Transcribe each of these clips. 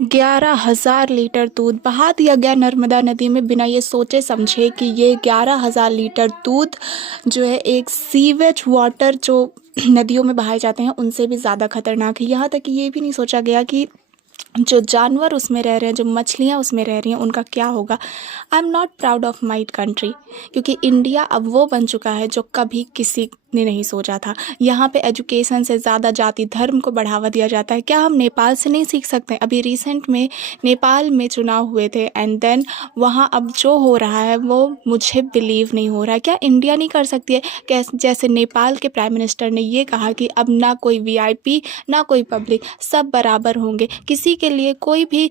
11,000 litre दूध बहा दिया गया नर्मदा नदी में बिना ये सोचे समझे कि ये 11,000 लीटर दूध जो है एक सीवेज वाटर जो नदियों में बहाए जाते हैं उनसे भी ज़्यादा खतरनाक है। यहाँ तक कि ये भी नहीं सोचा गया कि जो जानवर उसमें रह रहे हैं, जो मछलियाँ उसमें रह रही हैं, उनका क्या होगा। I am not proud of my country, क्योंकि इंडिया अब वो बन चुका है जो कभी किसी ने नहीं सोचा था। यहाँ पे एजुकेशन से ज़्यादा जाति धर्म को बढ़ावा दिया जाता है। क्या हम नेपाल से नहीं सीख सकते? अभी रिसेंट में नेपाल में चुनाव हुए थे एंड देन वहाँ अब जो हो रहा है वो मुझे बिलीव नहीं हो रहा है। क्या इंडिया नहीं कर सकती है? कैसे जैसे नेपाल के प्राइम मिनिस्टर ने ये कहा कि अब ना कोई वीआईपी ना कोई पब्लिक, सब बराबर होंगे, किसी के लिए कोई भी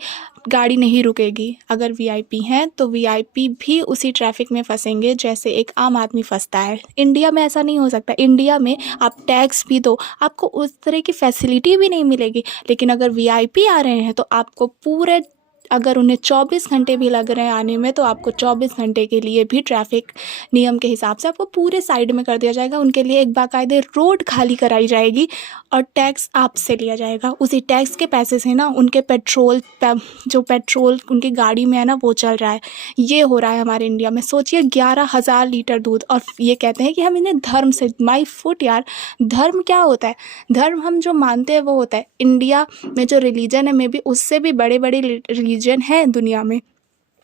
गाड़ी नहीं रुकेगी। अगर वीआईपी हैं तो वीआईपी भी उसी ट्रैफिक में फंसेंगे जैसे एक आम आदमी फंसता है। इंडिया में ऐसा नहीं हो सकता। इंडिया में आप टैक्स भी दो, आपको उस तरह की फैसिलिटी भी नहीं मिलेगी। लेकिन अगर वीआईपी आ रहे हैं तो आपको पूरे, अगर उन्हें 24 घंटे भी लग रहे हैं आने में तो आपको 24 घंटे के लिए भी ट्रैफिक नियम के हिसाब से आपको पूरे साइड में कर दिया जाएगा। उनके लिए एक बाकायदे रोड खाली कराई जाएगी और टैक्स आपसे लिया जाएगा। उसी टैक्स के पैसे से ना उनके जो पेट्रोल उनकी गाड़ी में है ना वो चल रहा है। ये हो रहा है हमारे इंडिया में। सोचिए 11,000 लीटर दूध, और ये कहते हैं कि हम इन्हें धर्म से, माई फुट यार, धर्म क्या होता है? धर्म हम जो मानते हैं वो होता है। इंडिया में जो रिलीजन है मे बी उससे भी बड़े बड़े रिलीजन हैं दुनिया में,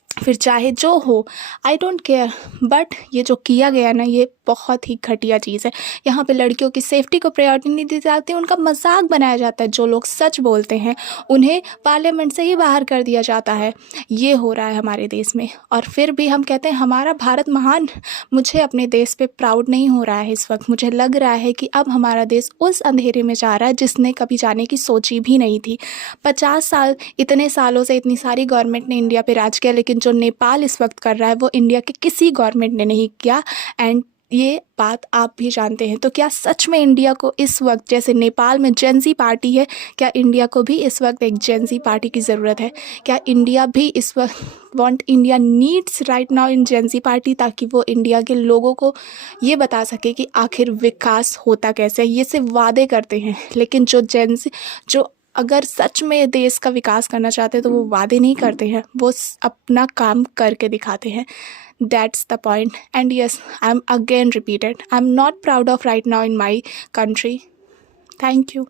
फिर चाहे जो हो, आई डोंट केयर। बट ये जो किया गया ना ये बहुत ही घटिया चीज़ है। यहाँ पे लड़कियों की सेफ्टी को प्रायोरिटी नहीं दी जाती, उनका मजाक बनाया जाता है। जो लोग सच बोलते हैं उन्हें पार्लियामेंट से ही बाहर कर दिया जाता है। ये हो रहा है हमारे देश में, और फिर भी हम कहते हैं हमारा भारत महान। मुझे अपने देश पे प्राउड नहीं हो रहा है इस वक्त। मुझे लग रहा है कि अब हमारा देश उस अंधेरे में जा रहा है जिसने कभी जाने की सोची भी नहीं थी। 50 साल, इतने सालों से इतनी सारी गवर्नमेंट ने इंडिया पे राज किया, लेकिन जो नेपाल इस वक्त कर रहा है वो इंडिया के किसी गवर्नमेंट ने नहीं किया। एंड ये बात आप भी जानते हैं। तो क्या सच में इंडिया को इस वक्त, जैसे नेपाल में जेनजी पार्टी है, क्या इंडिया को भी इस वक्त एक जेनजी पार्टी की ज़रूरत है? क्या इंडिया भी इस वक्त India needs right now in Gen Z party, ताकि वो इंडिया के लोगों को ये बता सके कि आखिर विकास होता कैसे है। ये सिर्फ वादे करते हैं, लेकिन जो अगर सच में देश का विकास करना चाहते हैं तो वो वादे नहीं करते हैं, वो अपना काम करके दिखाते हैं। That's the point. And yes, I am again repeated, I am not proud of right now in my country. Thank you.